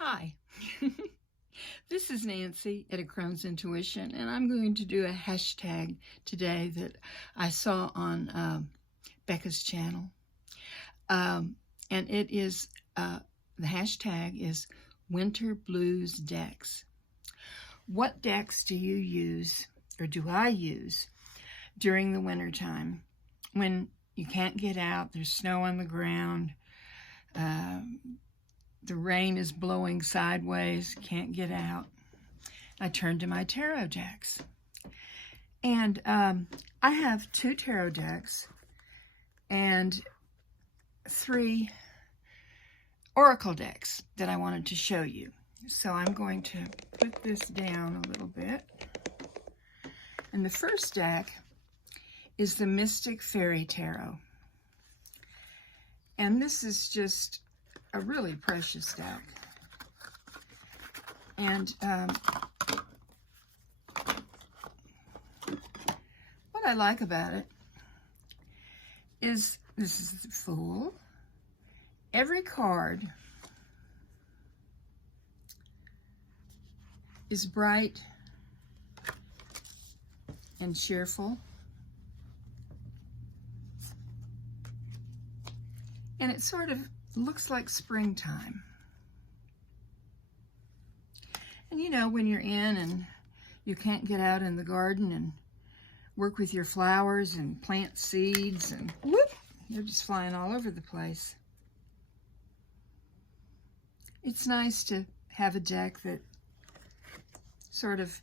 Hi, this is Nancy at A Crone's Intuition, and I'm going to do a hashtag today that I saw on Becca's channel. And it is, the hashtag is Winter Blues Decks. What decks do you use, or do I use, during the winter time when you can't get out, there's snow on the ground, the rain is blowing sideways, can't get out? I turn to my tarot decks. And I have 2 tarot decks and 3 oracle decks that I wanted to show you. So I'm going to put this down a little bit. And the first deck is the Mystic Fairy Tarot. And this is just a really precious deck. And what I like about it is this is the Fool. Every card is bright and cheerful. And it sort of looks like springtime. And you know, when you're in and you can't get out in the garden and work with your flowers and plant seeds and whoop, they're just flying all over the place. It's nice to have a deck that sort of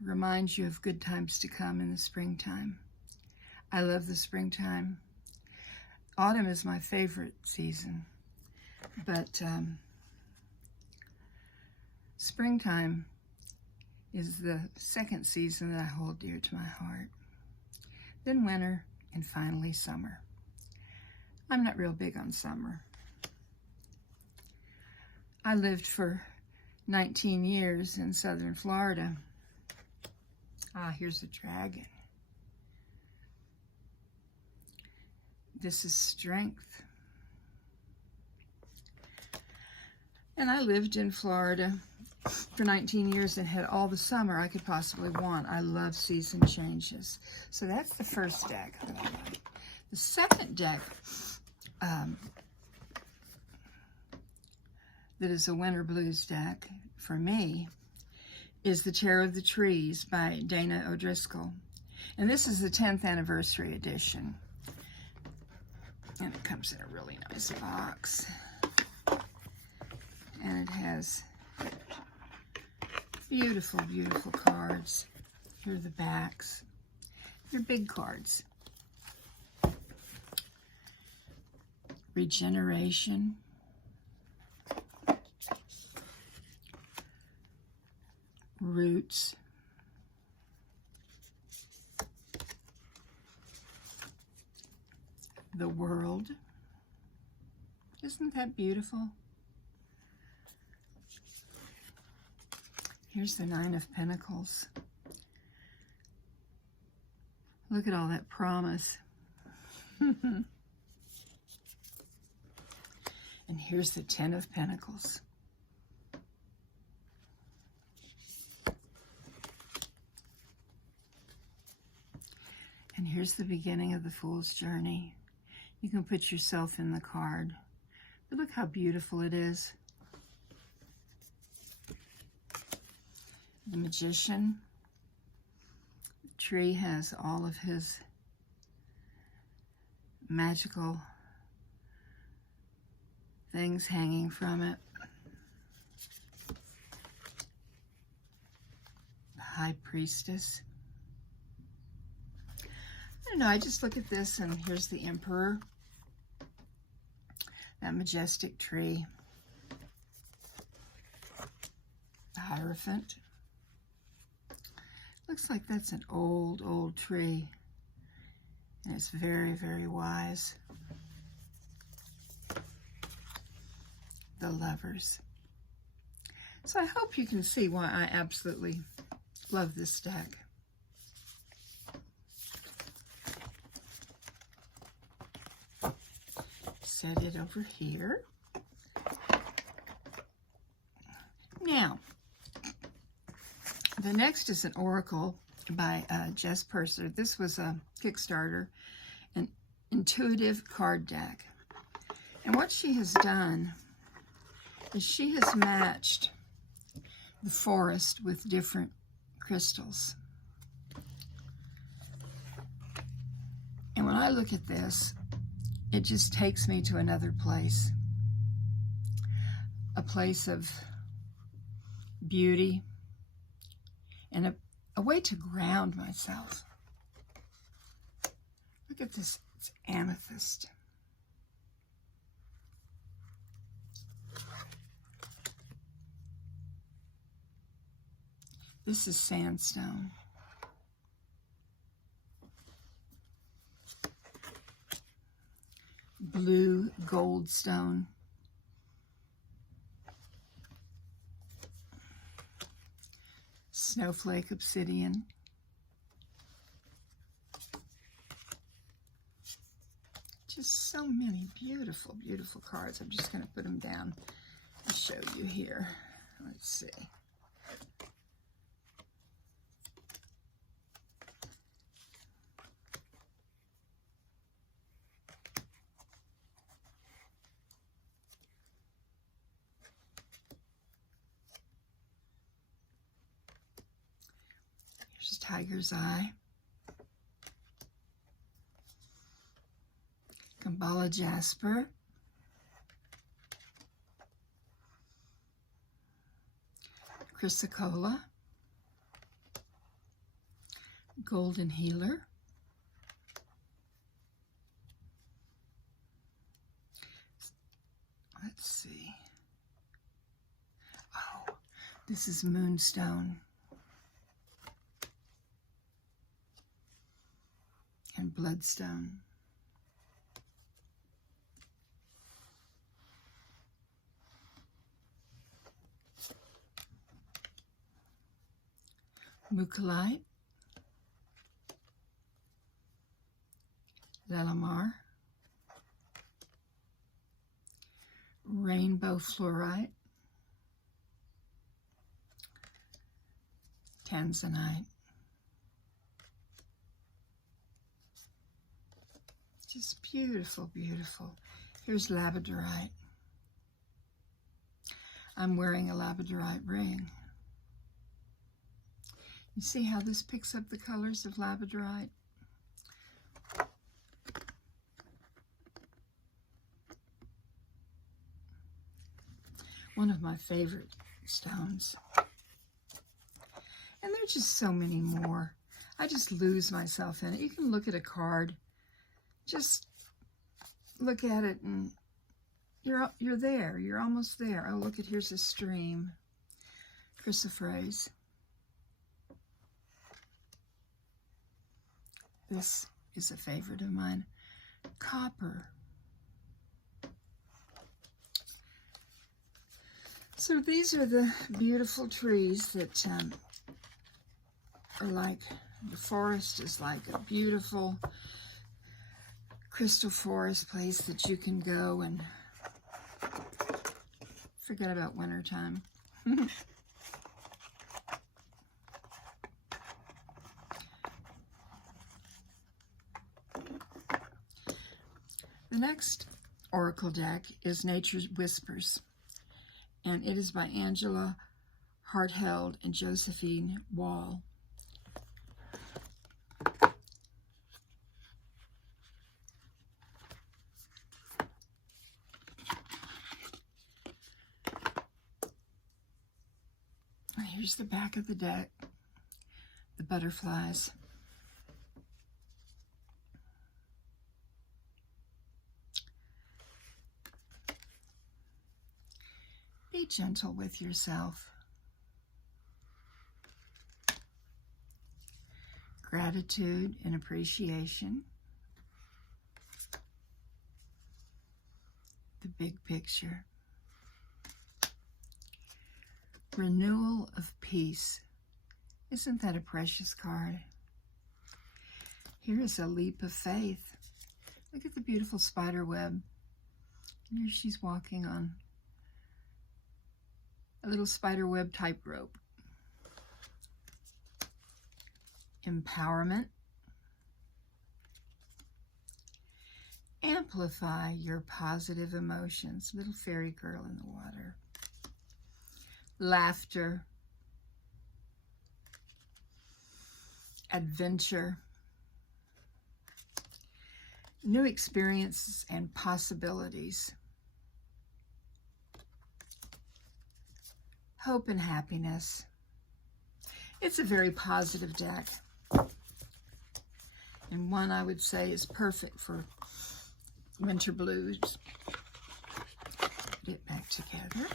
reminds you of good times to come in the springtime. I love the springtime. Autumn is my favorite season, but springtime is the second season that I hold dear to my heart. Then winter, and finally summer. I'm not real big on summer. I lived for 19 years in southern Florida. Ah, here's a dragon. This is strength. And I lived in Florida for 19 years and had all the summer I could possibly want. I love season changes. So that's the first deck that I like. The second deck that is a winter blues deck for me is the Tarot of the Trees by Dana O'Driscoll. And this is the 10th anniversary edition. And it comes in a really nice box. And it has beautiful, beautiful cards. Here are the backs. They're big cards. Regeneration. Roots. The World. Isn't that beautiful? Here's the 9 of Pentacles. Look at all that promise. And here's the 10 of Pentacles. And here's the beginning of the Fool's Journey. You can put yourself in the card. But look how beautiful it is. The Magician. The tree has all of his magical things hanging from it. The High Priestess. I don't know, I just look at this and here's the Emperor. That majestic tree. The Hierophant. Looks like that's an old, old tree. And it's very, very wise. The Lovers. So I hope you can see why I absolutely love this deck. Set it over here. Now, the next is an oracle by Jess Purser. This was a Kickstarter, an intuitive card deck. And what she has done is she has matched the forest with different crystals. And when I look at this, it just takes me to another place. A place of beauty and a way to ground myself. Look at this, it's amethyst. This is sandstone. Blue goldstone. Snowflake obsidian. Just so many beautiful, beautiful cards. I'm just going to put them down and show you here. Let's see. Here's Tiger's Eye. Kambala Jasper. Chrysocolla. Golden Healer. Let's see. Oh, this is Moonstone. And Bloodstone. Mucolite. Lalamar. Rainbow Fluorite. Tanzanite. Just beautiful, beautiful. Here's labradorite. I'm wearing a labradorite ring. You see how this picks up the colors of labradorite? One of my favorite stones. And there's just so many more. I just lose myself in it. You can look at a card, just look at it and you're there. You're almost there. Oh, look at, here's a stream. Chrysoprase. This is a favorite of mine. Copper. So these are the beautiful trees that are like, the forest is like a beautiful crystal forest place that you can go and forget about wintertime. The next oracle deck is Nature's Whispers, and it is by Angela Hartheld and Josephine Wall. Here's the back of the deck, the butterflies. Be gentle with yourself. Gratitude and appreciation. The big picture. Renewal of peace. Isn't that a precious card? Here is a leap of faith. Look at the beautiful spider web. And here she's walking on a little spider web type rope. Empowerment. Amplify your positive emotions. Little fairy girl in the water. Laughter. Adventure. New experiences and possibilities. Hope and happiness. It's a very positive deck. And one I would say is perfect for winter blues. Put it back together.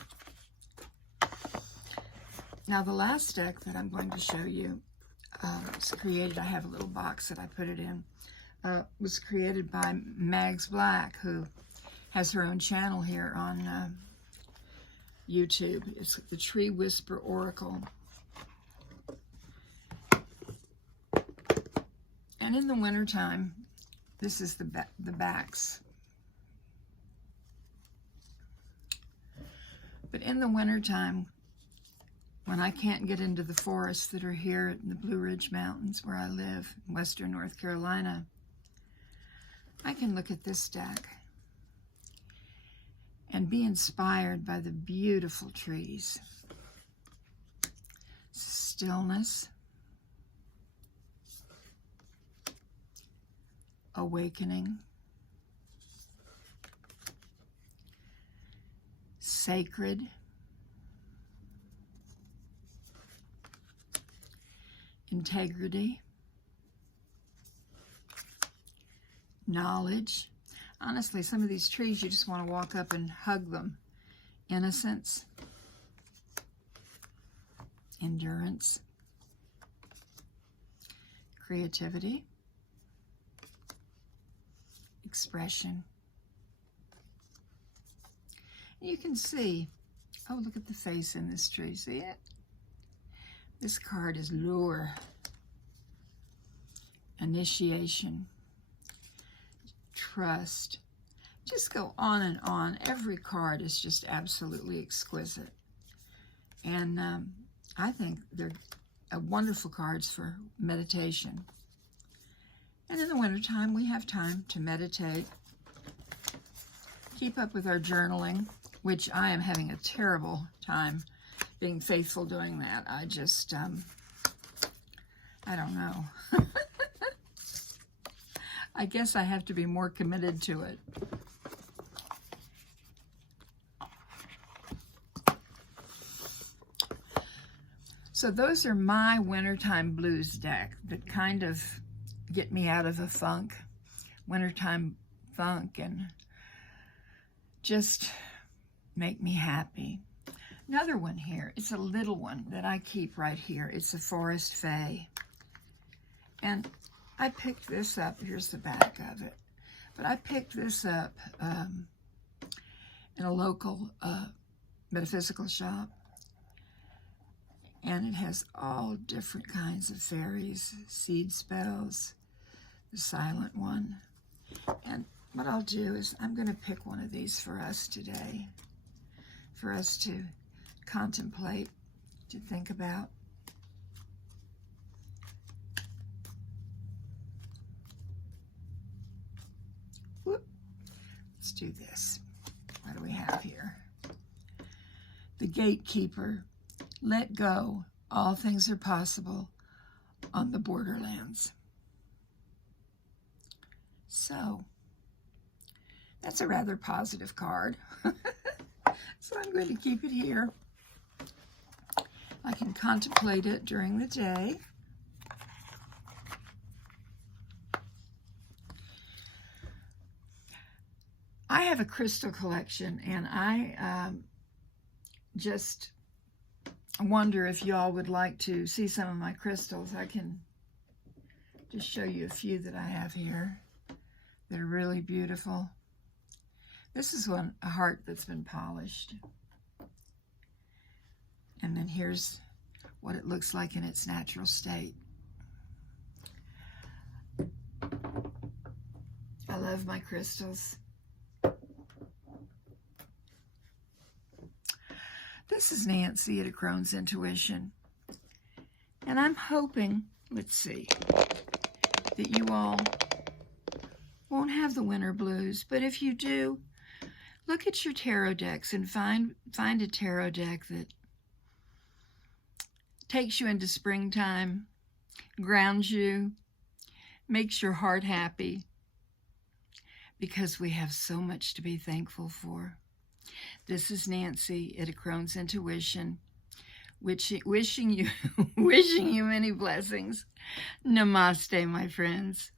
Now the last deck that I'm going to show you was created, I have a little box that I put it in, was created by Mags Black, who has her own channel here on YouTube. It's the Tree Whisper Oracle. And in the wintertime, this is the backs. But in the wintertime, when I can't get into the forests that are here in the Blue Ridge Mountains where I live in western North Carolina, I can look at this deck and be inspired by the beautiful trees. Stillness. Awakening. Sacred. Integrity. Knowledge. Honestly, some of these trees, you just want to walk up and hug them. Innocence. Endurance. Creativity. Expression. You can see, oh, look at the face in this tree. See it? This card is lure. Initiation. Trust. Just go on and on. Every card is just absolutely exquisite. And I think they're wonderful cards for meditation. And in the wintertime, we have time to meditate, keep up with our journaling, which I am having a terrible time being faithful doing that. I just, I don't know. I guess I have to be more committed to it. So those are my wintertime blues deck that kind of get me out of a funk, wintertime funk, and just make me happy. Another one here, it's a little one that I keep right here. It's a Forest Fae. And I picked this up, here's the back of it, but I picked this up in a local metaphysical shop. And it has all different kinds of fairies, seed spells, the silent one. And what I'll do is I'm going to pick one of these for us today, for us to contemplate, to think about. Whoop. Let's do this. What do we have here? The Gatekeeper. Let go. All things are possible on the borderlands. So, that's a rather positive card. So I'm going to keep it here. I can contemplate it during the day. I have a crystal collection, and I just wonder if y'all would like to see some of my crystals. I can just show you a few that I have here that are really beautiful. This is a heart that's been polished. And then here's what it looks like in its natural state. I love my crystals. This is Nancy at A Crone's Intuition, and I'm hoping, let's see, that you all won't have the winter blues, but if you do, look at your tarot decks and find a tarot deck that takes you into springtime, grounds you, makes your heart happy, because we have so much to be thankful for. This is Nancy at A Crone's Intuition, wishing you many blessings. Namaste, my friends.